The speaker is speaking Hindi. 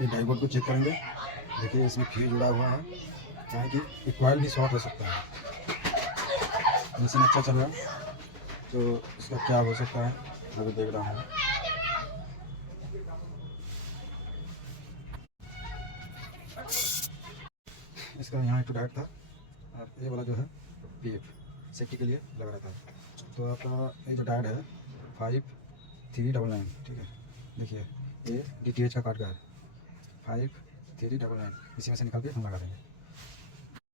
ये डाईवोल्ट को चेक करेंगे। देखिए इसमें फ्यूज जुड़ा हुआ है, क्या है कि कॉइल भी शॉर्ट हो सकता है। मशीन अच्छा चल रहा है तो इसका क्या हो सकता है मैं भी देख रहा हूँ। इसका यहाँ एक डाइट था और ये वाला जो है पीएफ सेफ्टी के लिए लगा रहता है। तो आपका ये जो डाइट है 5399, ठीक है। देखिए ये DTH का काट का है 5399, इसी में से निकाल के हम लगा देंगे।